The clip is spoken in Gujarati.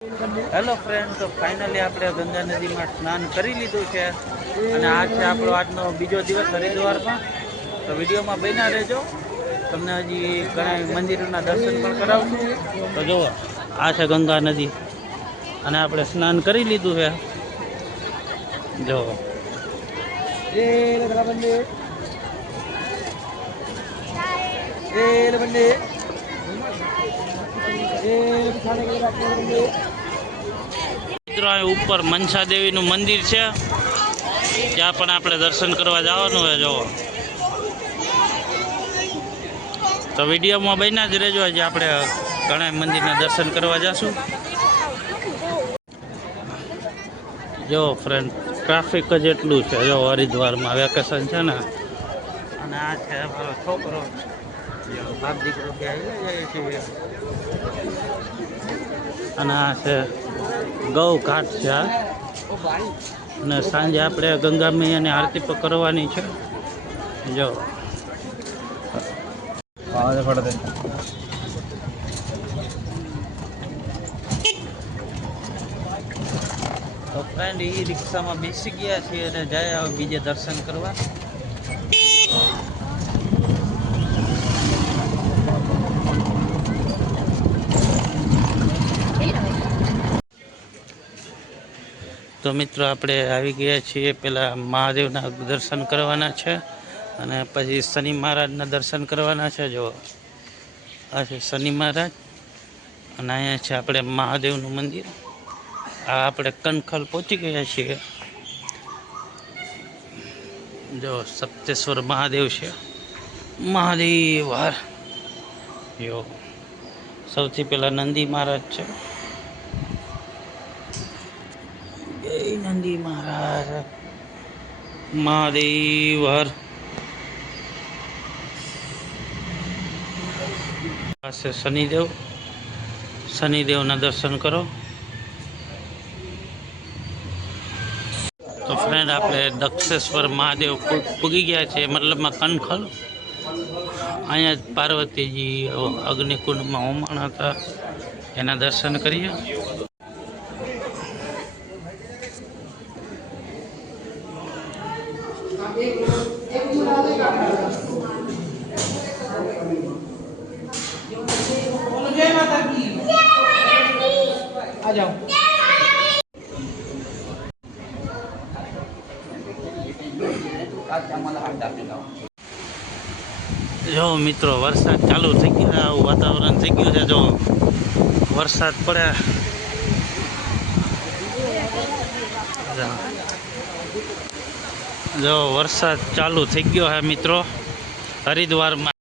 હેલો ફ્રેન્ડ, તો ફાઇનલી આપણે ગંગા નદીમાં સ્નાન કરી લીધું છે અને આ છે આપણો આજનો બીજો દિવસ હરિદ્વારમાં. તો વિડીયોમાં બન્યા રહેજો, તમને હજી ઘણા મંદિરોના દર્શન પણ કરાવશું. તો જુઓ, આ છે ગંગા નદી અને આપણે સ્નાન કરી લીધું છે. જુઓ મિત્રો, ઉપર મનસા દેવીનું મંદિર છે, ત્યાં પણ આપણે દર્શન કરવા જવાનું છે. જો તો વિડીયોમાં બન્યા જ રહેજો, હજી આપણે ઘણા મંદિરના દર્શન કરવા જશું. જો ફ્રેન્ડ, ટ્રાફિક જ એટલું છે. જો હરિદ્વારમાં વેકેશન છે ને, અને આ છે મારો છોકરો, બાપ દીકરો કે આવી જાય છે. અને આ છે ગૌ ઘાટ છે આ, અને સાંજે આપણે ગંગા મૈયાની આરતી પણ કરવાની છે. જો તો ફ્રેન્ડ, એ રિક્ષામાં બેસી ગયા છીએ અને જાય હવે બીજે દર્શન કરવા. તો મિત્રો, આપણે આવી ગયા છીએ, પેલા મહાદેવના દર્શન કરવાના છે અને પછી શનિ મહારાજના દર્શન કરવાના છે. જો આ છે શનિ મહારાજ અને અહીંયા છે આપણે મહાદેવનું મંદિર. આ આપણે કનખલ પહોંચી ગયા છીએ. જો સપ્તેશ્વર મહાદેવ છે. મહાદેવ હર. જો સૌથી પહેલા નંદી મહારાજ છે. જય નંદી મહારાજ, મહાદેવ હર. આ છે શનિદેવ. શનિદેવના દર્શન કરો. તો ફ્રેન્ડ, આપણે દક્ષેશ્વર મહાદેવ પૂગી ગયા છે, મતલબમાં કનખલ. અહીંયા જ પાર્વતીજી અગ્નિકુંડમાં હોમાણા હતા, એના દર્શન કરીએ. आ जाओ. જો મિત્રો, વરસાદ ચાલુ થઈ ગયો, આવું વાતાવરણ થઈ ગયું છે. જો વરસાદ પડે, જો વરસાદ ચાલુ થઈ ગયો છે મિત્રો હરિદ્વારમાં.